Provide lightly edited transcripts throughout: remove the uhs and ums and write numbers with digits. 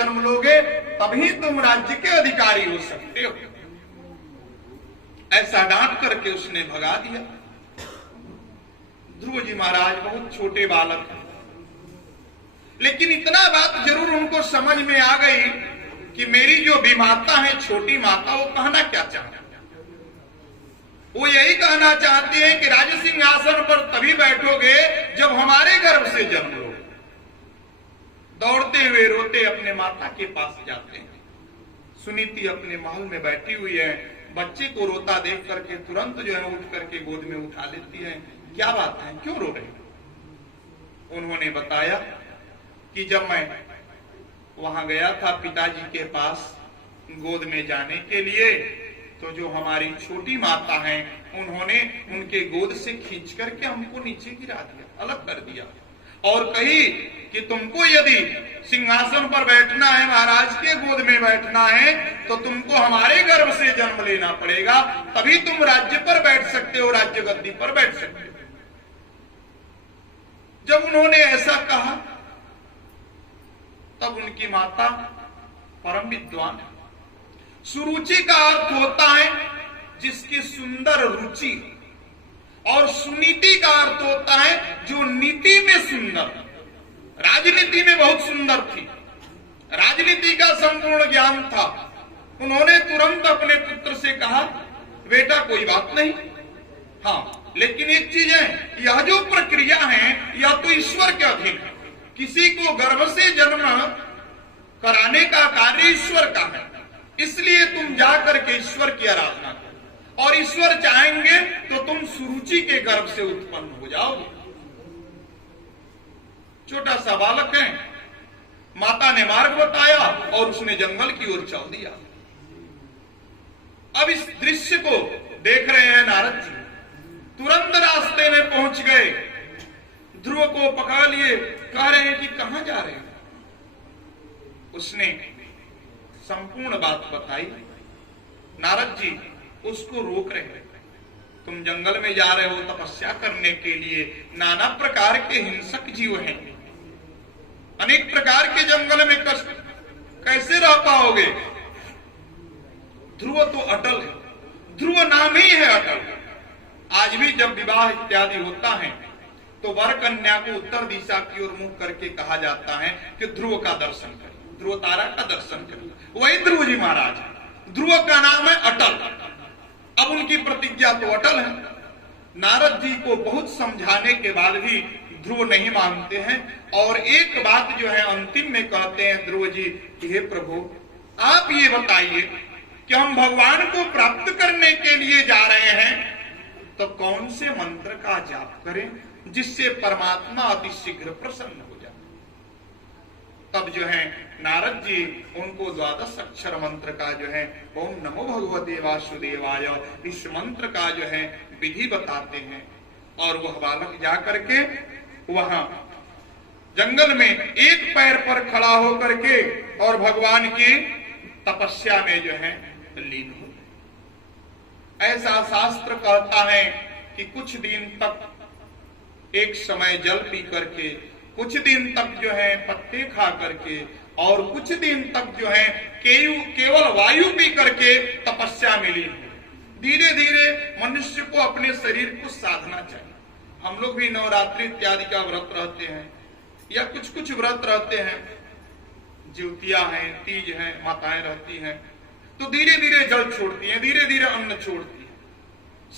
जन्म लोगे तभी तुम राज्य के अधिकारी हो सकते हो। ऐसा डांट करके उसने भगा दिया। ध्रुव जी महाराज बहुत छोटे बालक हैं, लेकिन इतना बात जरूर उनको समझ में आ गई कि मेरी जो विमाता है, छोटी माता, वो कहना क्या चाहती है। वो यही कहना चाहती है कि राज सिंहासन पर तभी बैठोगे जब हमारे गर्भ से जन्म लो। दौड़ते हुए रोते अपने माता के पास जाते हैं। सुनीति अपने महल में बैठी हुई है, बच्चे को रोता देख करके तुरंत जो है उठ करके गोद में उठा लेती है। क्या बात है, क्यों रो रहे? उन्होंने बताया कि जब मैं वहां गया था पिताजी के पास गोद में जाने के लिए, तो जो हमारी छोटी माता हैं, उन्होंने उनके गोद से खींच करके हमको नीचे गिरा दिया, अलग कर दिया, और कही कि तुमको यदि सिंहासन पर बैठना है, महाराज के गोद में बैठना है, तो तुमको हमारे गर्भ से जन्म लेना पड़ेगा, तभी तुम राज्य पर बैठ सकते हो, राज्य गद्दी पर बैठ सकते हो। जब उन्होंने ऐसा कहा तब उनकी माता परम विद्वान। सुरुचि का अर्थ होता है जिसकी सुंदर रुचि, और सुनीति का अर्थ होता है जो नीति में सुंदर। राजनीति में बहुत सुंदर थी, राजनीति का संपूर्ण ज्ञान था। उन्होंने तुरंत अपने पुत्र से कहा, बेटा कोई बात नहीं, हाँ, लेकिन एक चीज है, यह जो प्रक्रिया है यह तो ईश्वर के अधीन है। किसी को गर्भ से जन्म कराने का कार्य ईश्वर का है, इसलिए तुम जाकर के ईश्वर की आराधना करो, और ईश्वर चाहेंगे तो तुम सुरुचि के गर्भ से उत्पन्न हो जाओगे। छोटा सा बालक है, माता ने मार्ग बताया और उसने जंगल की ओर चल दिया। अब इस दृश्य को देख रहे हैं नारद जी, तुरंत रास्ते में पहुंच गए, ध्रुव को पकड़ लिए, कह रहे हैं कि कहां जा रहे हैं। उसने संपूर्ण बात बताई। नारद जी उसको रोक रहे हैं, तुम जंगल में जा रहे हो तपस्या करने के लिए, नाना प्रकार के हिंसक जीव हैं, अनेक प्रकार के जंगल में कष्ट, कैसे रह पाओगे। ध्रुव तो अटल है, ध्रुव नाम ही है अटल। आज भी जब विवाह इत्यादि होता है तो वर कन्या को उत्तर दिशा की ओर मुंह करके कहा जाता है कि ध्रुव का दर्शन करें, ध्रुव तारा का दर्शन करें। वही ध्रुव जी महाराज है, ध्रुव का नाम है अटल। अब उनकी प्रतिज्ञा तो अटल है। नारद जी को बहुत समझाने के बाद भी ध्रुव नहीं मानते हैं, और एक बात जो है अंतिम में कहते हैं ध्रुव जी, हे प्रभु आप ये बताइए कि हम भगवान को प्राप्त करने के लिए जा रहे हैं, तो कौन से मंत्र का जाप करें जिससे परमात्मा अति शीघ्र प्रसन्न हो जाए। तब जो है नारद जी उनको 12 अक्षर मंत्र का जो है ओम नमो भगवते वासुदेवाय, इस मंत्र का जो है विधि बताते हैं। और वह बालक जाकर के वहां जंगल में एक पैर पर खड़ा होकर के और भगवान की तपस्या में जो है लीन हो। ऐसा शास्त्र कहता है कि कुछ दिन तक एक समय जल पी करके, कुछ दिन तक जो है पत्ते खा करके, और कुछ दिन तक जो है केवल वायु पी करके तपस्या में लीन हो। धीरे धीरे मनुष्य को अपने शरीर को साधना चाहिए। हम लोग भी नवरात्रि इत्यादि का व्रत रहते हैं, या कुछ कुछ व्रत रहते हैं, ज्योतिया है, तीज है, माताएं रहती हैं, तो धीरे धीरे जल छोड़ती हैं, धीरे धीरे अन्न छोड़ती है।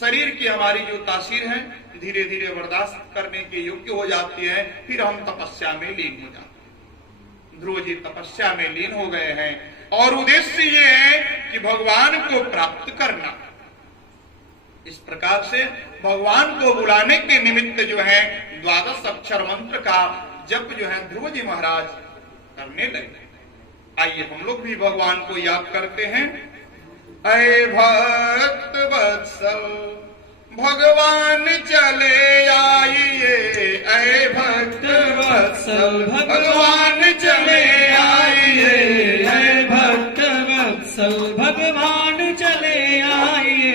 शरीर की हमारी जो तासीर है धीरे धीरे बर्दाश्त करने के योग्य हो जाती है, फिर हम तपस्या में लीन हो जाते हैं। ध्रुव जी तपस्या में लीन हो गए हैं, और उद्देश्य ये है कि भगवान को प्राप्त करना। इस प्रकार से भगवान को बुलाने के निमित्त जो है 12 अक्षर मंत्र का जप जो है ध्रुव जी महाराज करने लगे। आइए हम लोग भी भगवान को याद करते हैं। ऐ भक्त वत्सल भगवान चले आइए, ऐ भक्त वत्सल भगवान चले आइए, ऐ भक्त वत्सल भगवान चले आइए,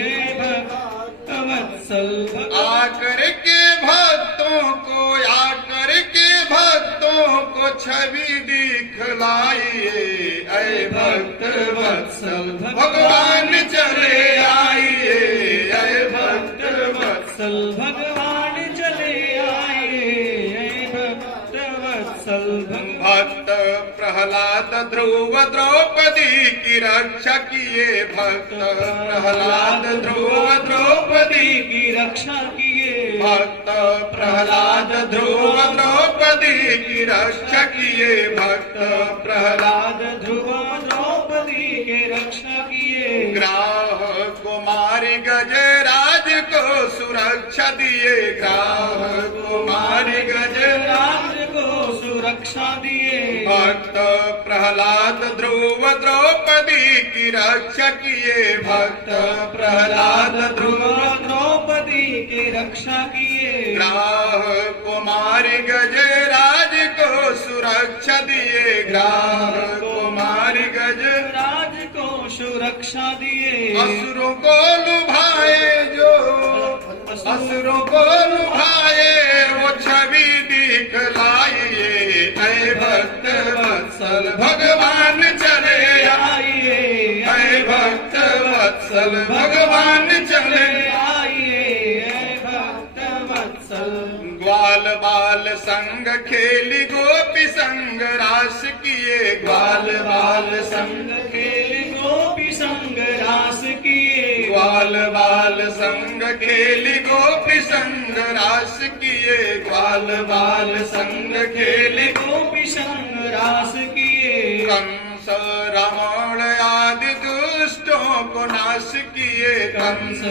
ऐ भक्त वत्सल आकर के भक्तों को, आकर के भक्तों को छवि दिखलाइए, दिखलाइए, ऐ भक्त वत्सल भगवान चले आइए, ऐ भक्त वत्सल भगवान चले आइए, ऐ भक्त वत्सल भक्त प्रहलाद ध्रुव द्रौपदी की रक्षा किए, भक्त प्रहलाद ध्रुव द्रौपदी की रक्षा किए, भक्त प्रहलाद ध्रुव द्रौपदी की रक्षा किए, भक्त प्रहलाद ध्रुव द्रौपदी के रक्षा किए, ग्राह कुमारी गजराज को सुरक्षा दिए, ग्राह कुमारी गजराज को सुरक्षा दिए, भक्त प्रहलाद ध्रुव द्रौपदी की रक्षा किए, भक्त प्रहलाद ध्रुव द्रौपदी की रक्षा किए, ग्राह कुमारी गजराज को सुरक्षा दिए, ग्राह कुमारी गजराज को सुरक्षा दिए, असुरों को लुभाए जो असुरों को लुभाए वो छवि दिखलाइए, ऐ भक्त वत्सल भगवान चले आइए, ऐ भक्त वत्सल भगवान चले आइए, ऐ भक्त वत्सल ग्वाल बाल संग खेली गोपी संग रास किए, ग्वाल बाल संग खेल गोपी संग रास किए, ग्वाल बाल संग खेली गोपी संग रास किए, ग्वाल बाल संग खेली गोपी संग रास किए, कंस रावण आदि दुष्टों को नाश किए, कंस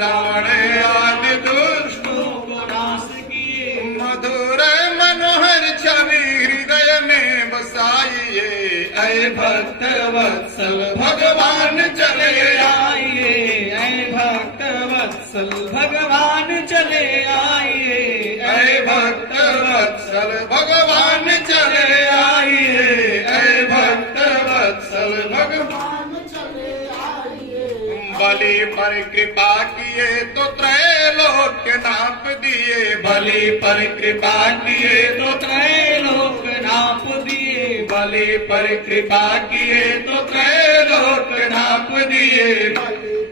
रावण आदि दुष्टों को नाश किए, मधुर मनोहर छवि हृदय में बसाइए, ऐ भक्त वत्सल भगवान चले आइए, ऐ भक्त वत्सल भगवान चले आइए, ऐ भक्त वत्सल भगवान चले आइए, ऐ भक्त वत्सल भगवान चले आइए। बलि पर कृपा किए तो त्रैलोक नाप दिए, बलि पर कृपा किए तो त्रैलोक नाप दिए, बलि पर कृपा किए तो त्रैलोक नाप दिए,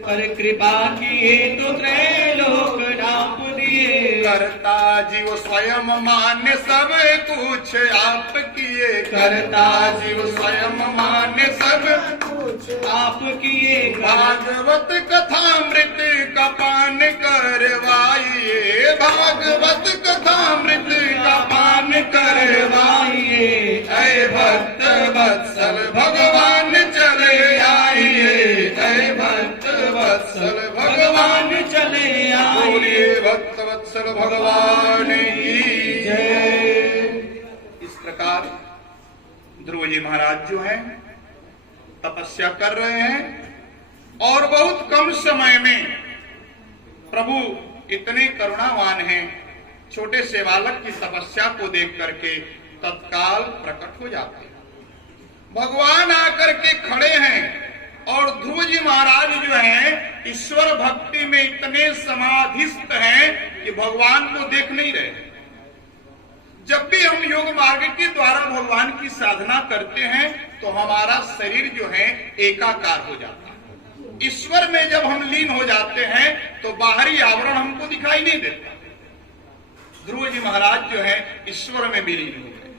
पर कृपा किए तो त्रैलोक नाप दिए, करता जीव स्वयं मान्य सब कुछ आप किए, करता जीव स्वयं मान्य सब कुछ आप किए, भागवत कथामृत का पान करवाइए, भागवत कथामृत का पान करवाइए, ऐ भक्त वत्सल भगवान चले आइए, ऐ भक्त वत्सल भगवान चले बोलिए आइए, भक्त वत्सल भगवान की जय। इस प्रकार ध्रुव जी महाराज जो हैं तपस्या कर रहे हैं और बहुत कम समय में प्रभु इतने करुणावान हैं, छोटे से बालक की तपस्या को देख करके तत्काल प्रकट हो जाते हैं। भगवान आकर के खड़े हैं और ध्रुव जी महाराज जो हैं ईश्वर भक्ति में इतने समाधिस्थ हैं कि भगवान को देख नहीं रहे। जब भी हम योग मार्ग के द्वारा भगवान की साधना करते हैं तो हमारा शरीर जो है एकाकार हो जाता है। ईश्वर में जब हम लीन हो जाते हैं तो बाहरी आवरण हमको दिखाई नहीं देता। ध्रुव जी महाराज जो है ईश्वर में विलीन हो गए।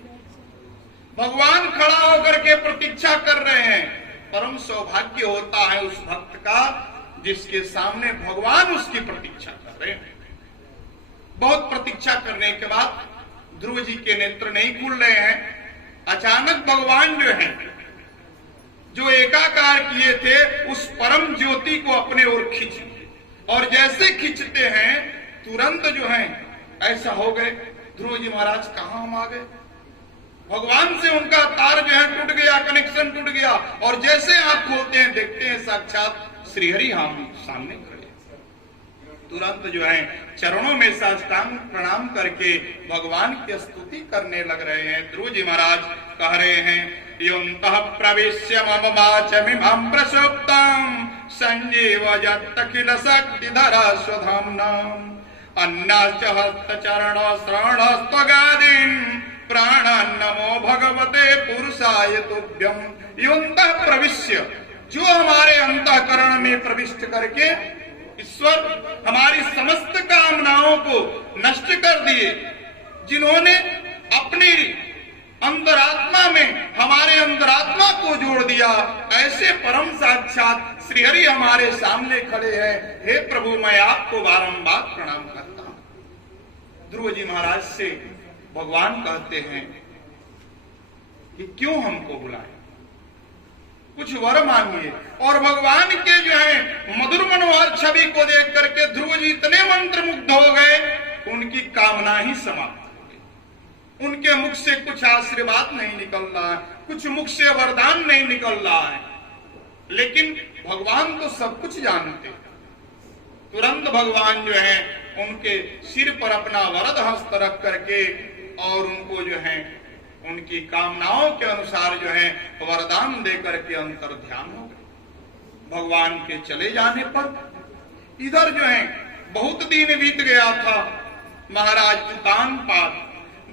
भगवान खड़ा होकर के प्रतीक्षा कर रहे हैं। परम सौभाग्य होता है उस भक्त का जिसके सामने भगवान उसकी प्रतीक्षा कर रहे हैं। बहुत प्रतीक्षा करने के बाद ध्रुव जी के नेत्र नहीं खुल रहे हैं। अचानक भगवान जो है जो एकाकार किए थे उस परम ज्योति को अपने ओर खींचे और जैसे खींचते हैं तुरंत जो है ऐसा हो गए। ध्रुव जी महाराज कहां हम आ गए। भगवान से उनका तार जो है टूट गया, कनेक्शन टूट गया और जैसे आप खोलते हैं देखते हैं साक्षात श्रीहरि हम सामने खड़े। तुरंत जो है चरणों में साष्टांग प्रणाम करके भगवान की स्तुति करने लग रहे हैं। ध्रुव जी महाराज कह रहे हैं योऽन्तः प्रविश्य मम वाचमिमं प्रसुप्तं संजीवयत्तखिल शक्तिधरा स्वधाम्नाम् अन्नाश्च हस्तचरण श्रवणस्त्वगादीन् प्राण नमो भगवते पुरुषाय तुभ्यम। योऽन्तः प्रविश्य, जो हमारे अंतःकरण में प्रविष्ट करके ईश्वर हमारी समस्त कामनाओं को नष्ट कर दिए, जिन्होंने अपनी अंतरात्मा में हमारे अंतरात्मा को जोड़ दिया, ऐसे परम साक्षात श्री हरि हमारे सामने खड़े हैं। हे प्रभु, मैं आपको बारंबार प्रणाम करता हूं। ध्रुव जी महाराज से भगवान कहते हैं कि क्यों हमको बुलाए, कुछ वर मांगिए। और भगवान के जो है मधुर मनोहर छवि को देख करके ध्रुव जी इतने मंत्रमुग्ध हो गए, उनकी कामना ही समाप्त हो गई। उनके मुख से कुछ आशीर्वाद नहीं निकल रहा है, कुछ मुख से वरदान नहीं निकल रहा है, लेकिन भगवान तो सब कुछ जानते। तुरंत भगवान जो है उनके सिर पर अपना वरद हस्त रख करके और उनको जो है उनकी कामनाओं के अनुसार जो है वरदान दे करके अंतर ध्यान हो गए। भगवान के चले जाने पर इधर जो है बहुत दिन बीत गया था। महाराज उत्तानपाद,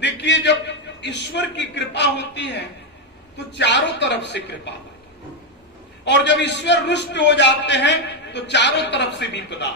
देखिए जब ईश्वर की कृपा होती है तो चारों तरफ से कृपा होती है, और जब ईश्वर रुष्ट हो जाते हैं तो चारों तरफ से विपदा।